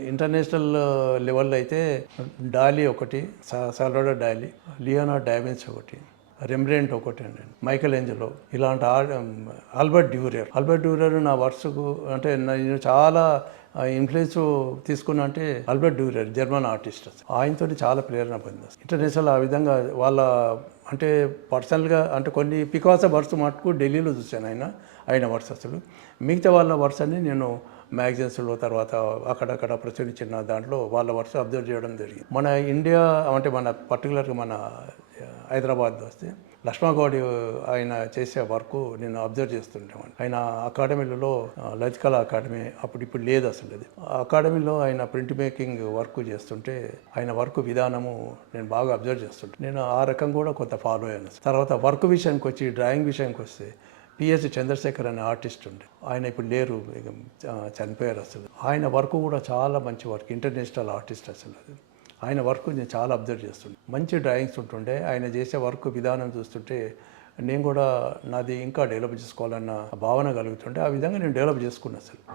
International లెవెల్లో అయితే Dolly ఒకటి, సాల్వడర్ డాలీ, లియోనార్డో డావిన్సీ ఒకటి, రెమ్బ్రెంట్ ఒకటి అండి, మైకేల్ ఏంజలో, ఇలాంటి ఆల్బర్ట్ డ్యూరర్ నా వర్క్స్కు అంటే నేను చాలా ఇన్ఫ్లుయెన్స్ తీసుకున్నా అంటే ఆల్బర్ట్ డ్యూరర్ జర్మన్ ఆర్టిస్ట్. ఆయనతో చాలా ప్రేరణ పొందాను. ఇంటర్నేషనల్ ఆ విధంగా వాళ్ళ అంటే పర్సనల్గా అంటే కొన్ని పికాసా వర్క్స్ మటుకు ఢిల్లీలో చూశాను ఆయన వర్క్స్. అసలు మిగతా వాళ్ళ వర్క్స్ అన్ని నేను మ్యాగజైన్స్లో తర్వాత అక్కడక్కడ ప్రచురించిన దాంట్లో వాళ్ళ వర్క్స్ అబ్జర్వ్ చేయడం జరిగింది. మన ఇండియా అంటే మన పర్టికులర్గా మన హైదరాబాద్ వస్తే లక్ష్మణగౌడి ఆయన చేసే వర్క్ నేను అబ్జర్వ్ చేస్తుంటాను. ఆయన అకాడమీలలో లలిత కళా అకాడమీ ఇప్పుడు లేదు అసలు. అది అకాడమీలో ఆయన ప్రింట్ మేకింగ్ వర్క్ చేస్తుంటే ఆయన వర్క్ విధానము నేను బాగా అబ్జర్వ్ చేస్తుంటాను. నేను ఆ రకం కూడా కొంత ఫాలో అయ్యాను. తర్వాత వర్క్ విషయానికి వచ్చి డ్రాయింగ్ విషయానికి వస్తే పిఎస్ చంద్రశేఖర్ అనే ఆర్టిస్ట్ ఉండే, ఆయన ఇప్పుడు లేరు, చనిపోయారు. అసలు ఆయన వర్క్ కూడా చాలా మంచి వర్క్, ఇంటర్నేషనల్ ఆర్టిస్ట్. అసలు అది ఆయన వర్క్ నేను చాలా అబ్జర్వ్ చేస్తుండే, మంచి డ్రాయింగ్స్ ఉంటుండే. ఆయన చేసే వర్క్ విధానం చూస్తుంటే నేను కూడా నాది ఇంకా డెవలప్ చేసుకోవాలన్న భావన కలుగుతుండే. ఆ విధంగా నేను డెవలప్ చేసుకున్నాను అసలు.